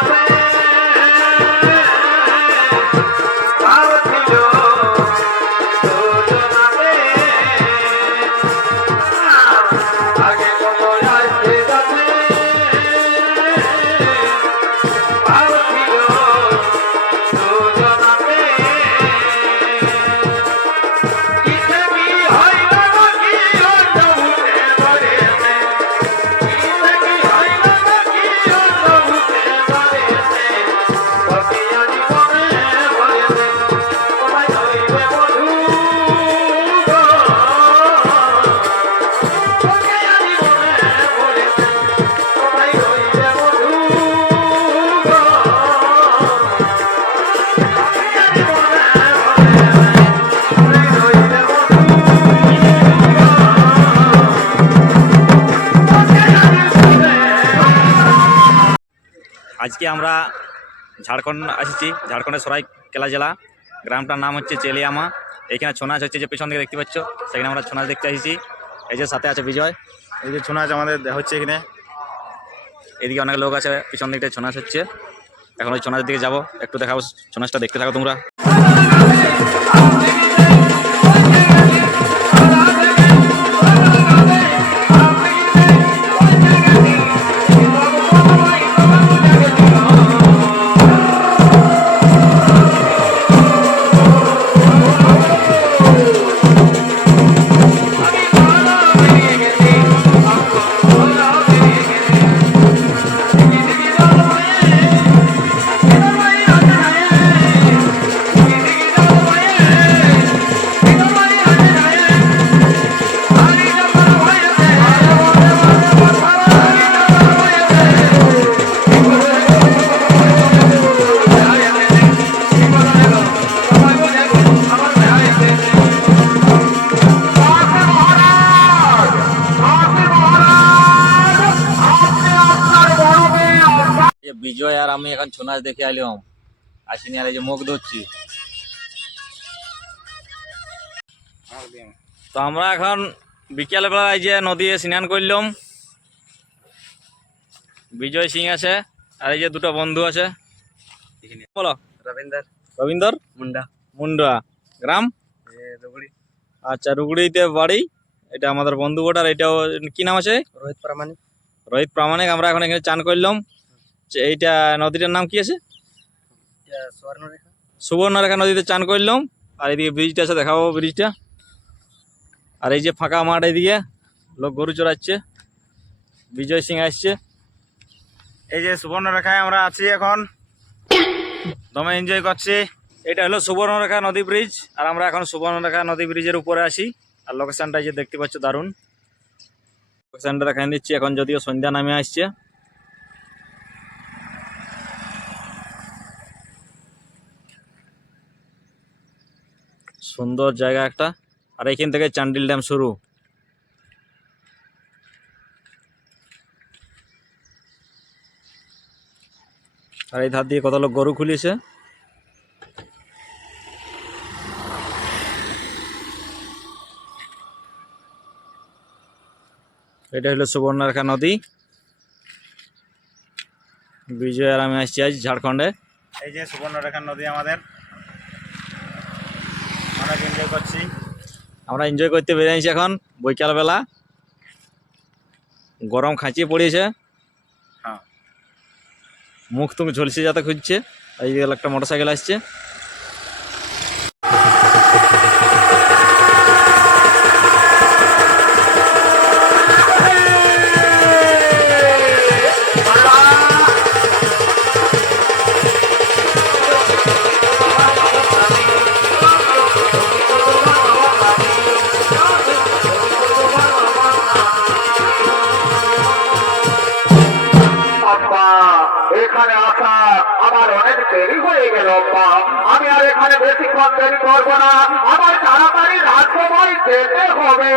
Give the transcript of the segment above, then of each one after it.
Bye. আজকে আমরা ঝাড়খণ্ড এসেছি। ঝাড়খণ্ডের সরাইকেলা জেলা। গ্রামটার নাম হচ্ছে চেলিয়ামা। এখানে ছোনাচ হচ্ছে যে পেছন দিকে দেখতে পাচ্ছ, সেখানে আমরা ছোনাচ দেখতে এসেছি। এই যে সাথে আছে বিজয়। এই যে ছোনাচ আমাদের হচ্ছে এখানে। এদিকে অনেক লোক আছে, পিছন দিকটায় ছোনাচ হচ্ছে। এখন ওই ছোনাচের দিকে যাব। একটু দেখাবো ছোনাচটা দেখতে থাকো তোমরা। বিজয় আর আমি এখন ছৌ নাচ দেখে আইলাম আসিনি আর এই যে মুখ ধরছি। তো আমরা এখন বিকেলবেলায় যে নদী স্নান করলাম। বিজয় সিং আছে আর এই যে দুটো বন্ধু আছে। বলো। রবীন্দ্র। রবীন্দর? মুন্ডা। মুন্ডা। গ্রাম? রুগড়ি। আচ্ছা রুগড়িতে বাড়ি। এটা আমাদের বন্ধু ভোটার এটাও কি নাম আছে? রোহিত প্রামাণিক। রোহিত প্রামাণিক। আমরা এখন এখানে চান করলাম। এইটা নদীটার নাম কি আছে? সুবর্ণরেখা। নদীতে চান করলাম আর এদিকে ব্রিজটা আছে দেখাবো ব্রিজটা আর এই যে ফাঁকা মাঠ এইদিকে লোক গরু চড়াচ্ছে বিজয় সিং আসছে। এই যে সুবর্ণরেখায় আমরা আছি এখন। দমে এনজয় করছি। এটা হলো সুবর্ণরেখা নদী ব্রিজ আর আমরা এখন সুবর্ণরেখা নদী ব্রিজের উপরে আছি। আর লোকেশনটা এই যে দেখতে পাচ্ছ দারুণ। লোকেশনটা দেখাই দিচ্ছি এখন যদিও সন্ধ্যা নামে আসছে। সুন্দর জায়গা একটা। আর এখান থেকে চান্ডিল ড্যাম শুরু। আর এই ধার দিয়ে কত লোক গরু খুলিয়েছে? এটা হলো সুবর্ণরেখা নদী। বিজয় আর আমি আসছি আজ ঝাড়খণ্ডে। এই যে সুবর্ণরেখা নদী আমাদের। এনজয় করছি। আমরা এনজয় করতে বেরিয়েছি এখন বৈকালবেলা। গরম খাঁচিয়ে পড়িয়েছে। হ্যাঁ। মুখ তুমি ঝলসে যাতে খুঁজছে। এই একটা মোটর সাইকেল আসছে। হয়ে গেল আমি আর এখানে বেশিক্ষণ দেরি করব না। আমার তাড়াতাড়ি রাজসভায় যেতে হবে।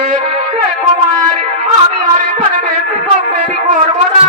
আমি আর এখানে বেশিক্ষণ দেরি করব না।